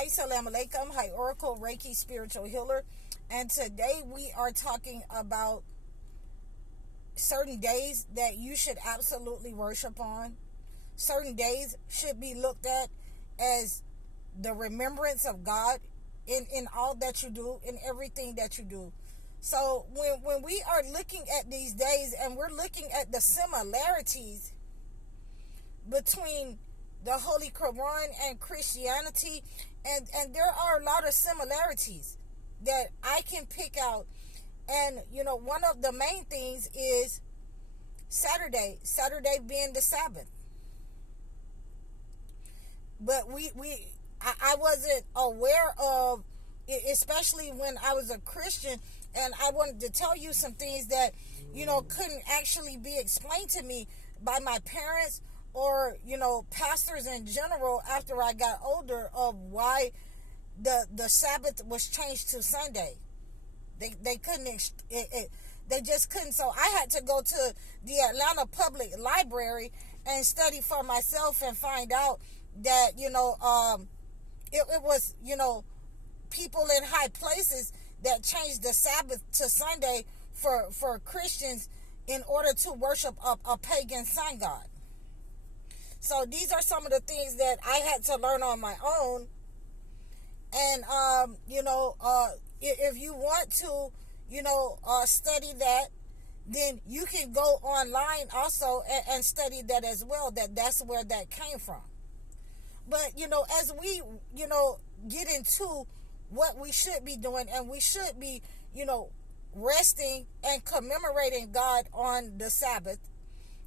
Assalamu alaikum. Hi, Oracle Reiki Spiritual Healer. And today we are talking about certain days that you should absolutely worship on. Certain days should be looked at as the remembrance of God in all that you do, in everything that you do. So when we are looking at these days and we're looking at the similarities between the Holy Quran and Christianity, and there are a lot of similarities that I can pick out. And one of the main things is Saturday being the Sabbath. But I wasn't aware of, especially when I was a Christian, and I wanted to tell you some things that couldn't actually be explained to me by my parents or pastors in general after I got older, of why the Sabbath was changed to Sunday. They couldn't they just couldn't. So I had to go to the Atlanta Public Library and study for myself and find out that it was people in high places that changed the Sabbath to Sunday for Christians in order to worship a pagan sun god. So these are some of the things that I had to learn on my own. And, if you want to, study that, then you can go online also and study that as well, that's where that came from. But, as we, get into what we should be doing, and we should be, resting and commemorating God on the Sabbath,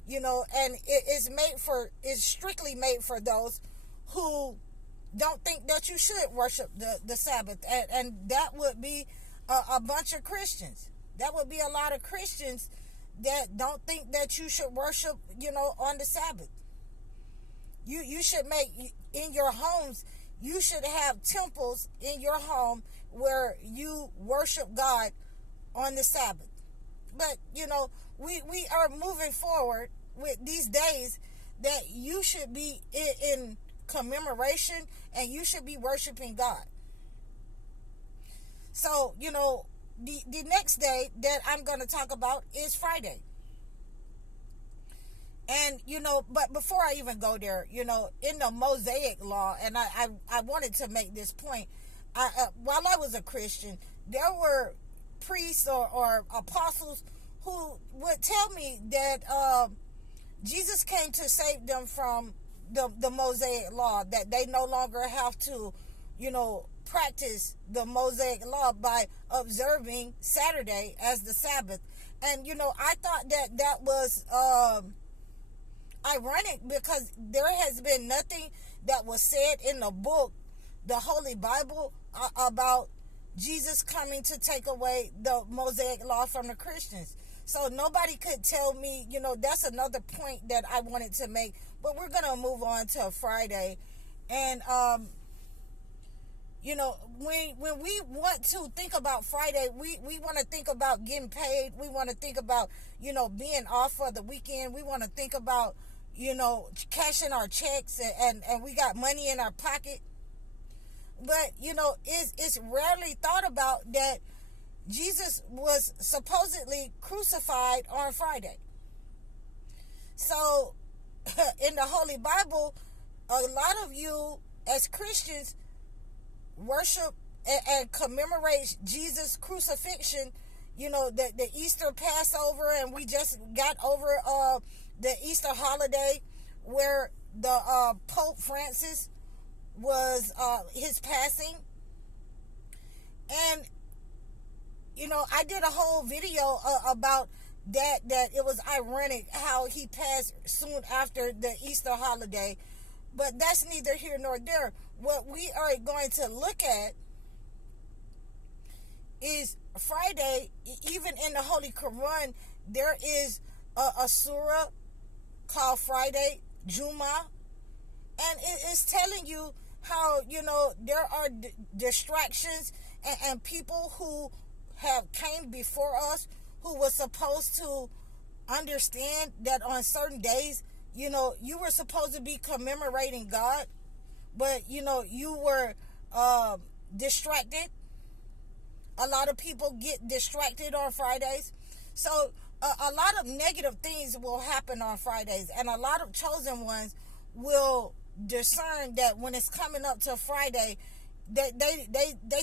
and it's strictly made for those who don't think that you should worship the Sabbath. And that would be a bunch of Christians. That would be a lot of Christians that don't think that you should worship, on the Sabbath. You should make, in your homes, you should have temples in your home where you worship God on the Sabbath. But, we are moving forward with these days that you should be in commemoration, and you should be worshiping God. So, the next day that I'm going to talk about is Friday. And, but before I even go there, in the Mosaic law, and I wanted to make this point, while I was a Christian, there were priests or apostles who would tell me that Jesus came to save them from the Mosaic law, that they no longer have to, practice the Mosaic law by observing Saturday as the Sabbath. And, I thought that was ironic, because there has been nothing that was said in the book, the Holy Bible, about Jesus coming to take away the Mosaic law from the Christians. So nobody could tell me, that's another point that I wanted to make. But we're going to move on to Friday. And, when we want to think about Friday, we want to think about getting paid. We want to think about, being off for the weekend. We want to think about, cashing our checks and we got money in our pocket. But, it's rarely thought about that Jesus was supposedly crucified on Friday. So, in the Holy Bible, a lot of you as Christians worship and commemorate Jesus' crucifixion, the Easter Passover, and we just got over the Easter holiday, where the Pope Francis was his passing. And I did a whole video about that it was ironic how he passed soon after the Easter holiday. But that's neither here nor there. What we are going to look at is Friday. Even in the Holy Quran, there is a surah called Friday Jumu'a, and it is telling you how there are distractions and people who have came before us who was supposed to understand that on certain days, you were supposed to be commemorating God, but you were distracted. A lot of people get distracted on Fridays. So a lot of negative things will happen on Fridays, and a lot of chosen ones will discern that when it's coming up to Friday, they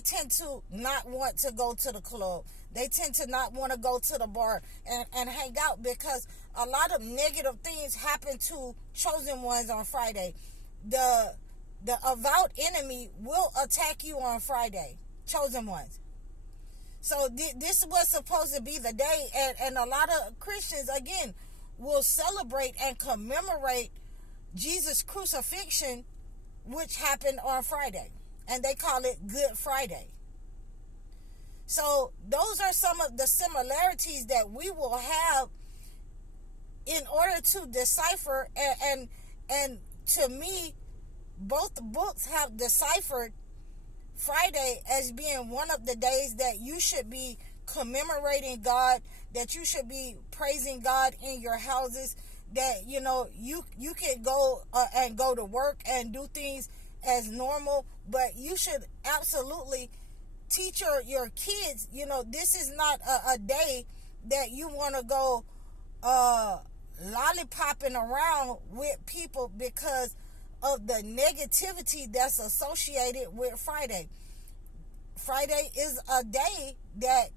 tend to not want to go to the club. They tend to not want to go to the bar and hang out, because a lot of negative things happen to chosen ones on Friday. The avowed enemy will attack you on Friday, chosen ones. So this was supposed to be the day, and a lot of Christians, again, will celebrate and commemorate Jesus' crucifixion, which happened on Friday. And they call it Good Friday. So those are some of the similarities that we will have in order to decipher. And to me, both books have deciphered Friday as being one of the days that you should be commemorating God, that you should be praising God in your houses, that you can go and go to work and do things as normal, but you should absolutely teach your kids, this is not a day that you want to go lollipopping around with people because of the negativity that's associated with Friday. Friday is a day that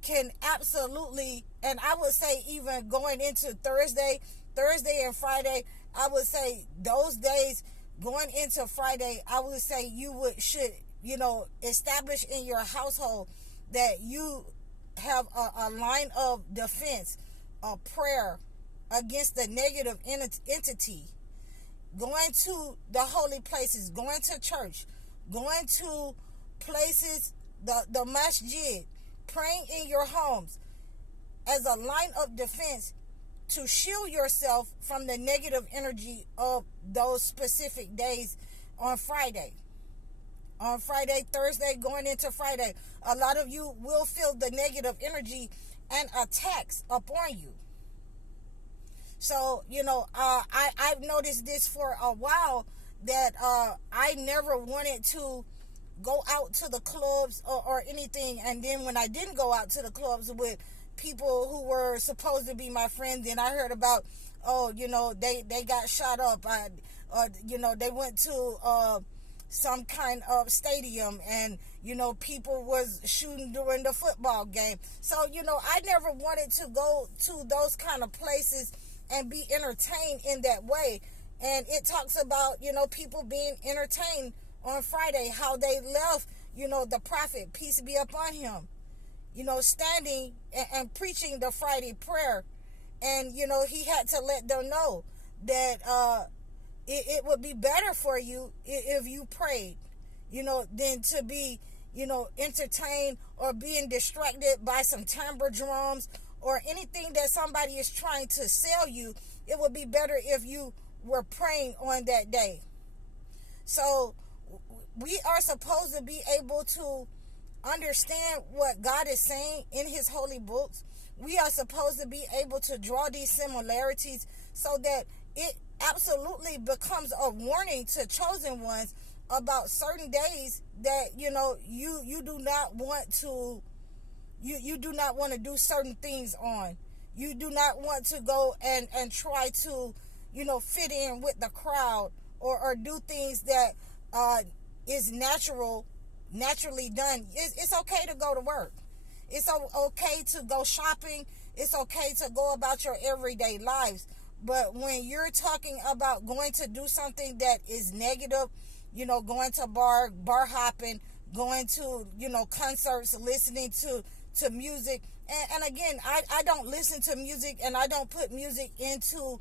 can absolutely, and I would say even going into Thursday and Friday, I would say those days going into Friday, I would say should establish in your household that you have a line of defense, a prayer against the negative entity. Going to the holy places, going to church, going to places, the masjid, praying in your homes as a line of defense to shield yourself from the negative energy of those specific days on Friday. On Friday, Thursday, going into Friday, a lot of you will feel the negative energy and attacks upon you. So, I've noticed this for a while, that I never wanted to go out to the clubs or anything. And then when I didn't go out to the clubs with people who were supposed to be my friends, and I heard about, they got shot up. They went to some kind of stadium, and, people was shooting during the football game. So, I never wanted to go to those kind of places and be entertained in that way. And it talks about, people being entertained on Friday, how they left, the prophet, peace be upon him, standing and preaching the Friday prayer. And, he had to let them know that it would be better for you if you prayed, than to be, entertained or being distracted by some timbre drums or anything that somebody is trying to sell you. It would be better if you were praying on that day. So we are supposed to be able to understand what God is saying in his holy books. We are supposed to be able to draw these similarities so that it absolutely becomes a warning to chosen ones about certain days that, you do not want to you do not want to do certain things on. You do not want to go and try to, fit in with the crowd or do things that is naturally done. It's okay to go to work. It's okay to go shopping. It's okay to go about your everyday lives. But when you're talking about going to do something that is negative, going to bar hopping, going to, concerts, listening to music. And again, I don't listen to music, and I don't put music into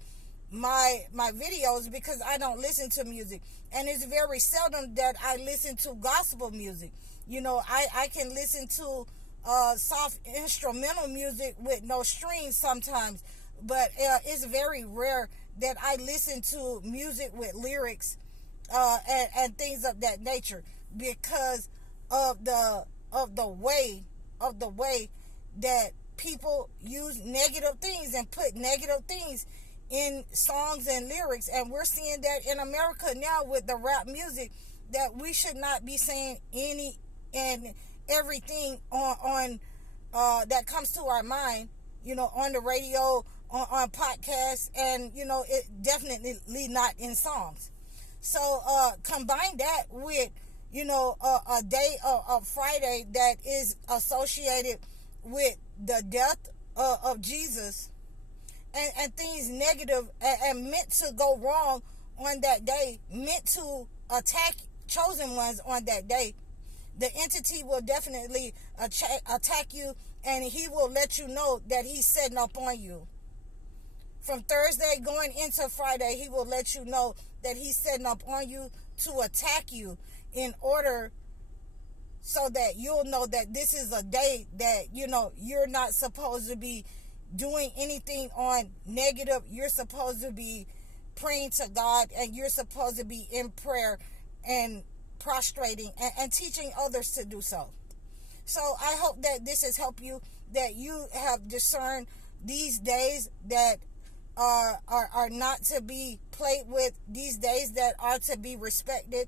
my videos because I don't listen to music. And it's very seldom that I listen to gospel music. I can listen to soft instrumental music with no strings sometimes, but it's very rare that I listen to music with lyrics and things of that nature, because of the way that people use negative things and put negative things in songs and lyrics. And we're seeing that in America now with the rap music, that we should not be saying any and everything on that comes to our mind, on the radio, on podcasts, and it definitely not in songs. So combine that with a day of Friday that is associated with the death of Jesus, and things negative and meant to go wrong on that day, meant to attack chosen ones on that day. The entity will definitely attack you, and he will let you know that he's setting up on you. From Thursday going into Friday, he will let you know that he's setting up on you to attack you, in order so that you'll know that this is a day that you're not supposed to be doing anything on negative. You're supposed to be praying to God, and you're supposed to be in prayer and prostrating and teaching others to do so. So I hope that this has helped you, that you have discerned these days that are not to be played with, these days that are to be respected,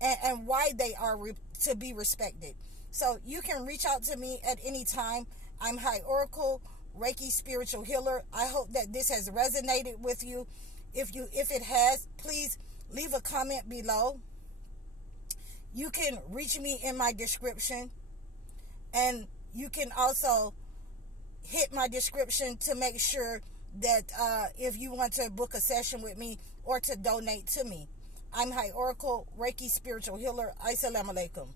and why they are to be respected. So you can reach out to me at any time. I'm High Oracle, Reiki Spiritual Healer. I hope that this has resonated with you. If it has, please leave a comment below. You can reach me in my description, and you can also hit my description to make sure that if you want to book a session with me or to donate to me. I'm High Oracle, Reiki Spiritual Healer. Assalamu alaikum.